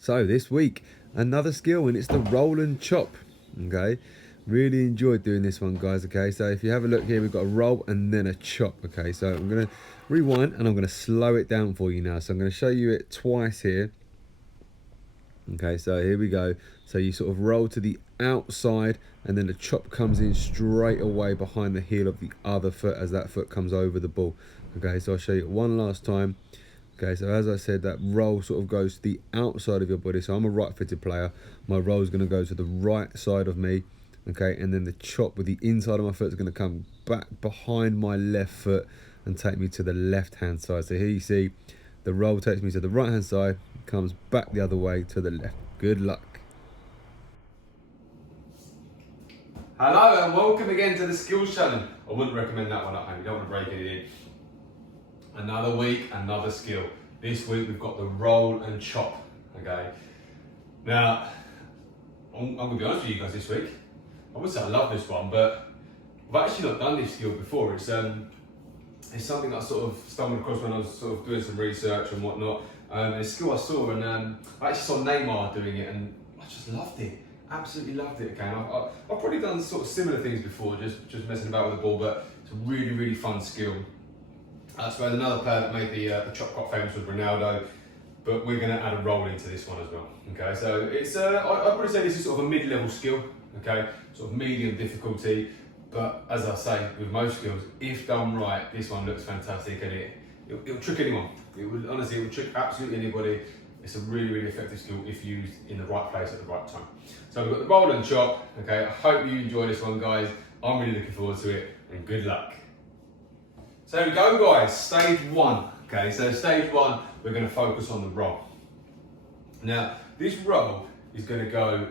So this week, another skill, and it's the roll and chop. Okay, really enjoyed doing this one, guys. Okay, so if you have a look here, we've got a roll and then a chop. Okay, so I'm gonna rewind and I'm gonna slow it down for you now. So I'm gonna show you it twice here. Okay, so here we go. So you sort of roll to the outside and then the chop comes in straight away behind the heel of the other foot as that foot comes over the ball. Okay, so I'll show you it one last time. Okay, so as I said, that roll sort of goes to the outside of your body. So I'm a right-footed player. My roll is going to go to the right side of me. Okay, and then the chop with the inside of my foot is going to come back behind my left foot and take me to the left-hand side. So here you see the roll takes me to the right-hand side, comes back the other way to the left. Good luck. Hello and welcome again to the Skills Challenge. I wouldn't recommend that one at home, you don't want to break it in. Another week, another skill. This week we've got the roll and chop, okay? Now, I'm going to be honest with you guys this week. I would say I love this one, but I've actually not done this skill before. It's something that I sort of stumbled across when I was sort of doing some research and whatnot. It's a skill I saw, and I actually saw Neymar doing it, and I just loved it. Absolutely loved it, okay? I've probably done sort of similar things before, just messing about with the ball, but it's a really, really fun skill. I suppose another player that made the chop quite famous was Ronaldo, but we're going to add a roll into this one as well. Okay, so it's I'd probably say this is sort of a mid-level skill. Okay, sort of medium difficulty, but as I say with most skills, if done right, this one looks fantastic, and it'll trick anyone. It will trick absolutely anybody. It's a really, really effective skill if used in the right place at the right time. So we've got the roll and chop. Okay, I hope you enjoy this one, guys. I'm really looking forward to it, and good luck. So here we go, guys, stage one. Okay, so stage one, we're going to focus on the roll. Now, this roll is going to go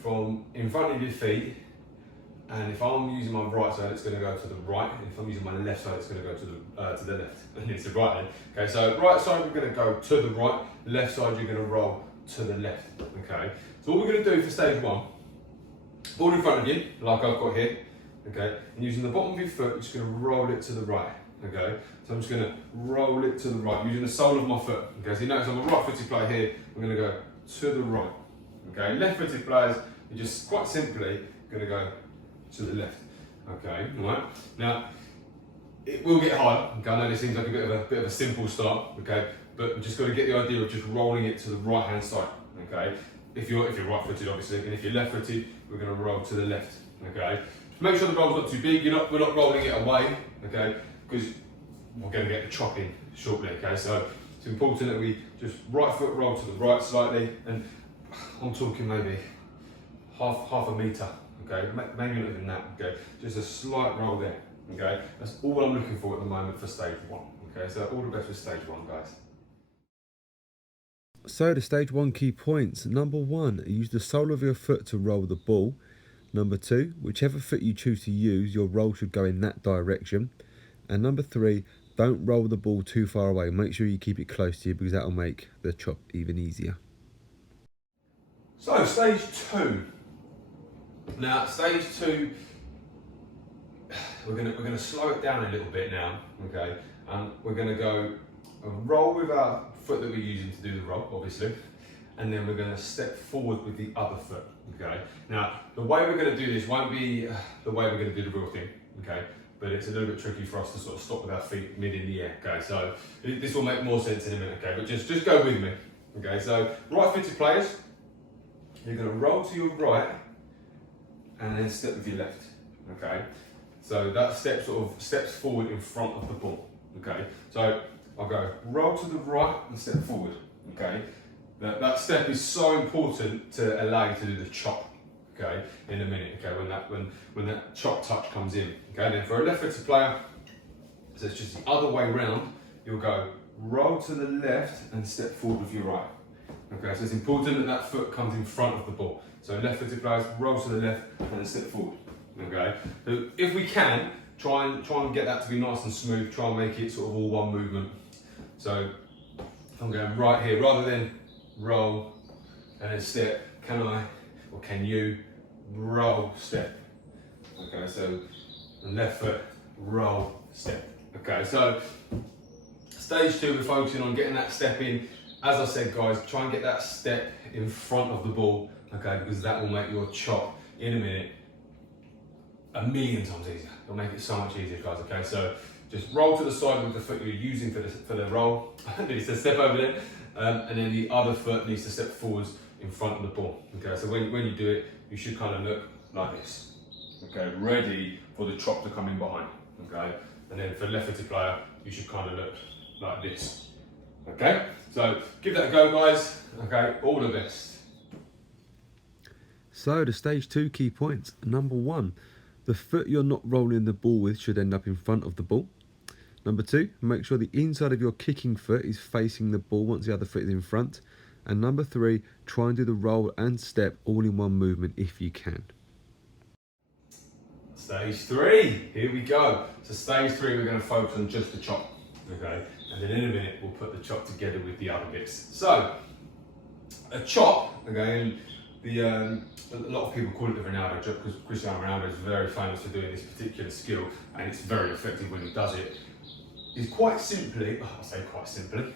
from in front of your feet, and if I'm using my right side, it's going to go to the right, and if I'm using my left side, it's going to go to the left, and it's the right end. Okay, so right side, we're going to go to the right, left side, you're going to roll to the left. Okay, so what we're going to do for stage one, ball in front of you, like I've got here. Okay, and using the bottom of your foot, you're just going to roll it to the right. Okay, so I'm just going to roll it to the right using the sole of my foot. Okay, so you notice I'm a right-footed player here. We're going to go to the right. Okay, left-footed players, you're just quite simply going to go to the left. Okay, all right. Now it will get harder. Okay, I know this seems like a bit of a simple start. Okay, but we just got to get the idea of just rolling it to the right-hand side. Okay, if you're right-footed, obviously, and if you're left-footed, we're going to roll to the left. Okay. Make sure the roll's not too big. We're not rolling it away, okay? Because we're going to get the chop in shortly, okay? So it's important that we just right foot roll to the right slightly, and I'm talking maybe half a metre, okay? Maybe not even that, okay? Just a slight roll there, okay? That's all I'm looking for at the moment for stage one, okay? So all the best for stage one, guys. So the stage one key points. Number one, use the sole of your foot to roll the ball. Number two, whichever foot you choose to use, your roll should go in that direction. And number three, don't roll the ball too far away. Make sure you keep it close to you because that will make the chop even easier. So stage two. Now stage two, we're gonna slow it down a little bit now, okay? And we're gonna go a roll with our foot that we're using to do the roll, obviously. And then we're going to step forward with the other foot, okay? Now, the way we're going to do this won't be the way we're going to do the real thing, okay? But it's a little bit tricky for us to sort of stop with our feet mid in the air, okay? So this will make more sense in a minute, okay? But just go with me, okay? So right-footed players, you're going to roll to your right and then step with your left, okay? So that step sort of steps forward in front of the ball, okay? So I'll go roll to the right and step forward, okay? That step is so important to allow you to do the chop, okay, in a minute, okay, when that chop touch comes in, okay. Then for a left-footed player, so it's just the other way round, you'll go roll to the left and step forward with your right, okay. So it's important that that foot comes in front of the ball. So left-footed players, roll to the left and then step forward, okay. So if we can, try and get that to be nice and smooth. Try and make it sort of all one movement. So if I'm going right here, rather than roll and then step, can you roll, step? Okay, so left foot, roll, step. Okay, so stage two, we're focusing on getting that step in as I said, guys, try and get that step in front of the ball, okay, because that will make your chop in a minute a million times easier. It'll make it so much easier, guys, okay? So just roll to the side with the foot you're using for the roll. It needs to step over there, and then the other foot needs to step forwards in front of the ball, okay? So when you do it, you should kind of look like this, okay? Ready for the chop to come in behind, okay? And then for the left-footed player, you should kind of look like this, okay? So give that a go, guys, okay? All the best. So the stage 2 key points. Number 1, the foot you're not rolling the ball with should end up in front of the ball. Number 2, make sure the inside of your kicking foot is facing the ball once the other foot is in front. And number 3, try and do the roll and step all in one movement if you can. Stage 3, here we go. So stage 3, we're going to focus on just the chop, okay? And then in a minute, we'll put the chop together with the other bits. So, a chop, okay, and a lot of people call it the Ronaldo chop because Cristiano Ronaldo is very famous for doing this particular skill, and it's very effective when he does it. It's quite simply, I say quite simply,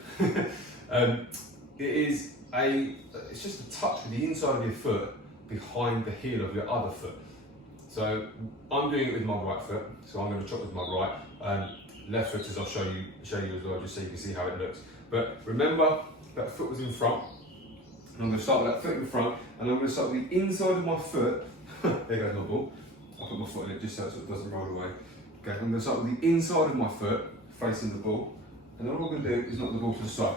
it's just a touch with the inside of your foot behind the heel of your other foot. So I'm doing it with my right foot, so I'm going to chop with my right. Left foot, as I'll show you as well, just so you can see how it looks. But remember, that foot was in front, and I'm going to start with that foot in front, and I'm going to start with the inside of my foot. There goes my ball. I'll put my foot in it just so it doesn't roll away. Okay, I'm going to start with the inside of my foot, facing the ball, and then all I'm going to do is knock the ball to the side.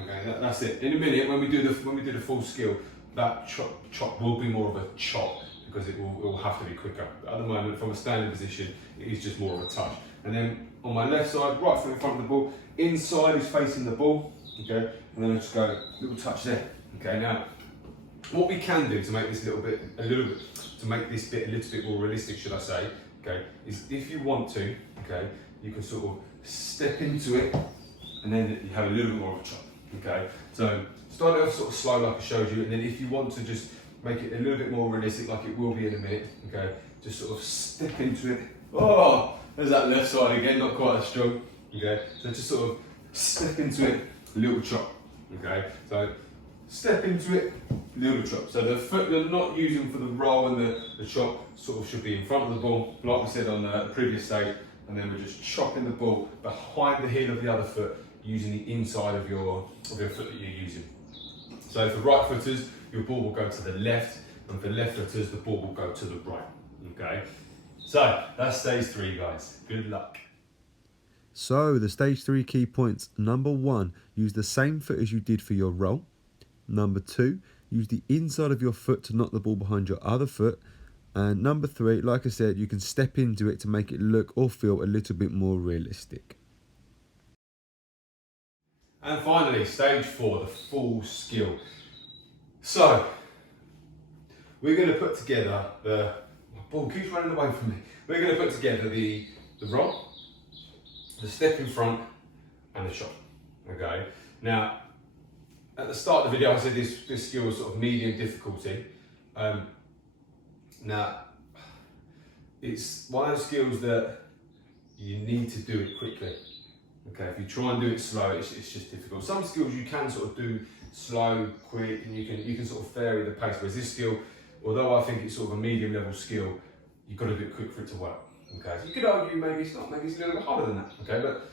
Okay, that's it. In a minute, when we do the full skill, that chop will be more of a chop because it will have to be quicker. But at the moment, from a standing position, it is just more of a touch. And then on my left side, right foot in front of the ball, inside is facing the ball. Okay, and then I just go a little touch there. Okay, now what we can do to make this to make this bit a little bit more realistic, should I say? Okay, is if you want to, okay, you can sort of step into it, and then you have a little bit more of a chop. Okay, so start it off sort of slow like I showed you, and then if you want to just make it a little bit more realistic, like it will be in a minute, okay, just sort of step into it. Oh, there's that left side again, not quite as strong. Okay, so just sort of step into it, little chop. Okay, so step into it, little chop. So the foot you're not using for the roll and the chop sort of should be in front of the ball, like we said on the previous stage, and then we're just chopping the ball behind the heel of the other foot using the inside of your foot that you're using. So for right footers, your ball will go to the left, and for left footers, the ball will go to the right. Okay, so that's stage 3, guys. Good luck. So the stage 3 key points. Number 1, use the same foot as you did for your roll. Number 2, use the inside of your foot to knock the ball behind your other foot. And number 3, like I said, you can step into it to make it look or feel a little bit more realistic. And finally, stage 4, the full skill. So, we're going to put together my ball keeps running away from me. We're going to put together the roll, the step in front, and the chop. Okay. Now, at the start of the video, I said this skill is sort of medium difficulty. Now, it's one of those skills that you need to do it quickly. Okay, if you try and do it slow, it's just difficult. Some skills you can sort of do slow, quick, and you can sort of vary the pace. Whereas this skill, although I think it's sort of a medium level skill, you've got to do it quick for it to work. Okay, so you could argue maybe it's not, maybe it's a little bit harder than that. Okay, but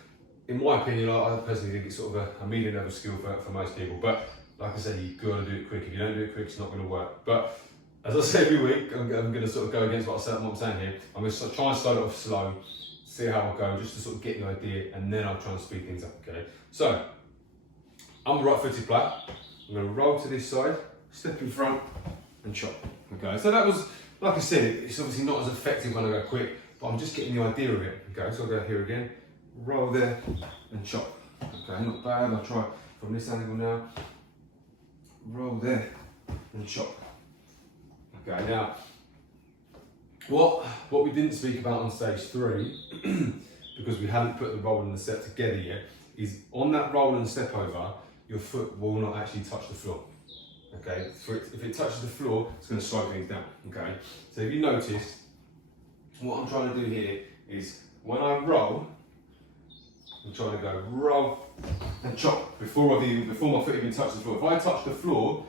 in my opinion, I personally think it's sort of a medium level skill for most people. But like I said, you've got to do it quick. If you don't do it quick, it's not going to work. But as I say every week, I'm going to sort of go against what I'm saying here. I'm going to try and start it off slow, see how I go, just to sort of get an idea, and then I'll try and speed things up, okay? So, I'm a right-footed player. I'm going to roll to this side, step in front, and chop, okay? So that was, like I said, it's obviously not as effective when I go quick, but I'm just getting the idea of it, okay? So I'll go here again, roll there, and chop, okay? Not bad, I'll try from this angle now. Roll there, and chop. Okay, now, what we didn't speak about on stage 3, because we hadn't put the roll and the step together yet, is on that roll and step over, your foot will not actually touch the floor. Okay, if it touches the floor, it's going to slow things down. Okay, so if you notice, what I'm trying to do here is when I roll, I'm trying to go roll, and chop before my foot even touches the floor. If I touch the floor,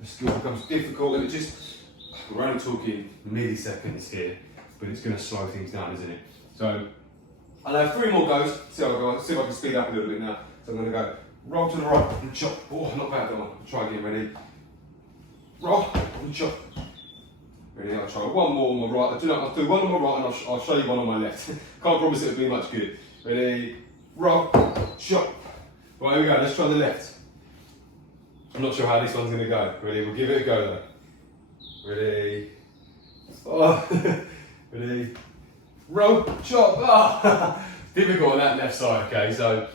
the skill becomes difficult, and we're only talking milliseconds here, but it's going to slow things down, isn't it? So I'll have 3 more goes. See how I go. See if I can speed up a little bit now. So I'm going to go roll to the right and chop. Oh, not bad that one. Try again. Ready? Roll and chop. Ready? I'll try one more on my right. I'll do one on my right, and I'll show you one on my left. Can't promise it'll be much good. Ready? Roll, chop. Right, here we go. Let's try the left. I'm not sure how this one's going to go. Ready? We'll give it a go though. Ready? Oh. Ready? Roll, chop. Oh. Difficult on that left side. Okay, so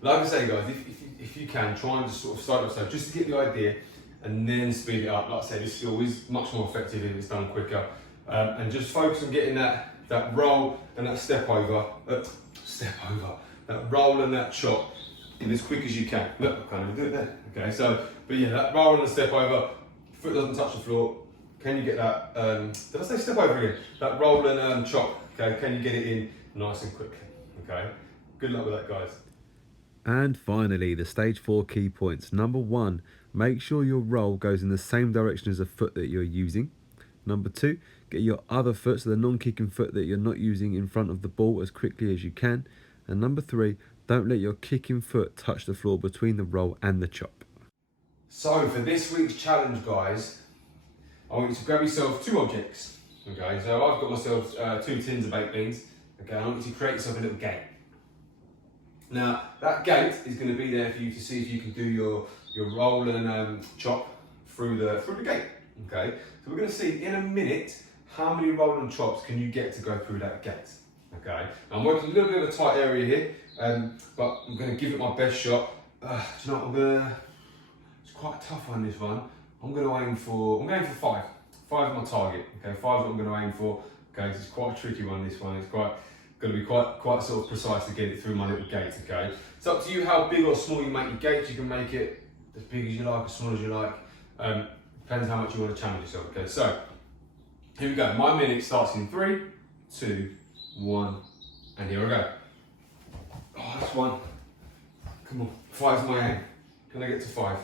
like I say, guys, if you can, try and just sort of start yourself just to get the idea, and then speed it up. Like I say, this skill is much more effective if it's done quicker, and just focus on getting that roll and that step over, that roll and that chop in as quick as you can. Look, I can't even do it there. Okay, so, but yeah, that roll and the step over, foot doesn't touch the floor. Can you get that, did I say step over again? That roll and chop, okay, can you get it in nice and quickly, okay? Good luck with that, guys. And finally, the stage 4 key points. Number 1, make sure your roll goes in the same direction as the foot that you're using. Number 2, get your other foot, so the non-kicking foot that you're not using, in front of the ball as quickly as you can. And number 3, don't let your kicking foot touch the floor between the roll and the chop. So for this week's challenge, guys, I want you to grab yourself 2 objects. Okay, so I've got myself 2 tins of baked beans. Okay, I want you to create yourself a little gate. Now, that gate is going to be there for you to see if you can do your roll and chop through the gate. Okay, so we're going to see in a minute how many roll and chops can you get to go through that gate. Okay, I'm working a little bit of a tight area here, but I'm going to give it my best shot. Do you know what, it's quite a tough one, this one. I'm going for 5. 5 is my target. Okay, 5 is what I'm going to aim for. Okay, it's quite a tricky one, this one. It's going to be quite sort of precise to get it through my little gate. Okay, it's up to you how big or small you make your gate. You can make it as big as you like, as small as you like. Depends how much you want to challenge yourself. Okay, so here we go. My minute starts in 3, 2, 1, and here we go. Oh, that's 1. Come on, 5 is my aim. Can I get to 5?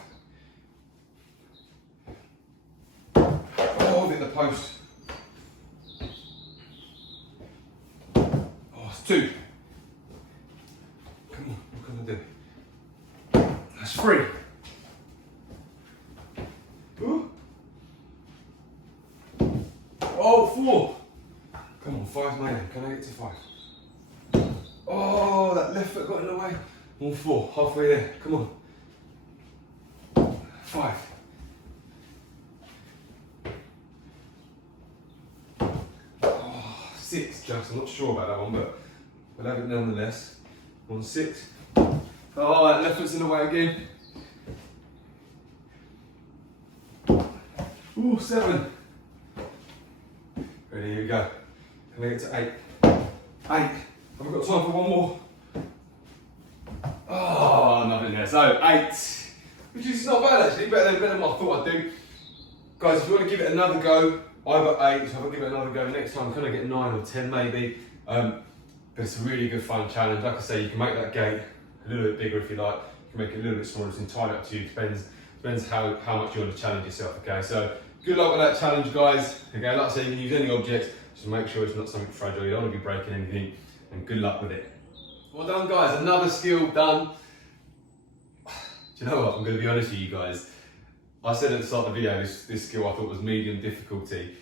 Oh, hit the post. Oh, it's 2. Come on, what can I do? That's 3. Ooh. Oh, 4. Come on, 5's my aim. Can I get to 5? Oh, that left foot got in the way. 1, 4, halfway there. Come on. 5. Oh, 6, just. I'm not sure about that one, but we'll have it nonetheless. 1, 6. Oh, that left foot's in the way again. Ooh, 7. Ready, here we go. Can I get to 8? 8. Have we got time for one more? Oh, nothing there. So 8, which is not bad actually, better than what I thought I'd do. Guys, if you want to give it another go, I got 8, so I'll give it another go next time. Can I get 9 or 10 maybe? But it's a really good fun challenge. Like I say, you can make that gate a little bit bigger if you like. You can make it a little bit smaller. It's entirely up to you. Depends how much you want to challenge yourself. Okay, so good luck with that challenge, guys. Okay, like I say, you can use any objects. Just make sure it's not something fragile. You don't want to be breaking anything. And good luck with it. Well done, guys. Another skill done. Do you know what? I'm going to be honest with you guys. I said at the start of the video, this skill I thought was medium difficulty. Do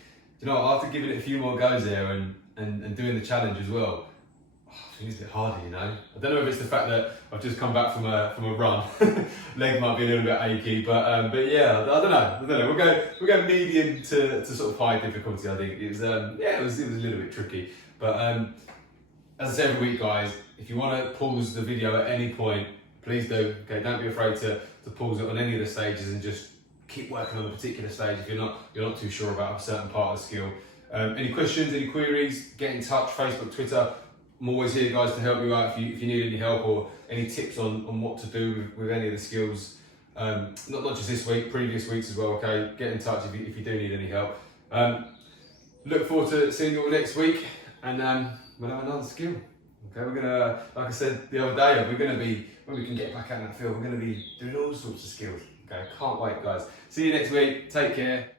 you know what? After giving it a few more goes there and doing the challenge as well, I think it's a bit harder, you know. I don't know if it's the fact that I've just come back from a run. Leg might be a little bit achy, but yeah, I don't know. We'll go medium to sort of high difficulty. I think it was it was a little bit tricky, but. As I say every week, guys, if you want to pause the video at any point, please do. Okay, don't be afraid to pause it on any of the stages and just keep working on a particular stage if you're not too sure about a certain part of the skill. Any questions, any queries, get in touch. Facebook, Twitter. I'm always here, guys, to help you out if you need any help or any tips on what to do with any of the skills. Not just this week, previous weeks as well. Okay, get in touch if you do need any help. Look forward to seeing you all next week, and we'll have another skill. Okay, we're gonna, like I said the other day, we're gonna be, when we can get back out in that field, we're gonna be doing all sorts of skills. Okay, can't wait, guys. See you next week. Take care.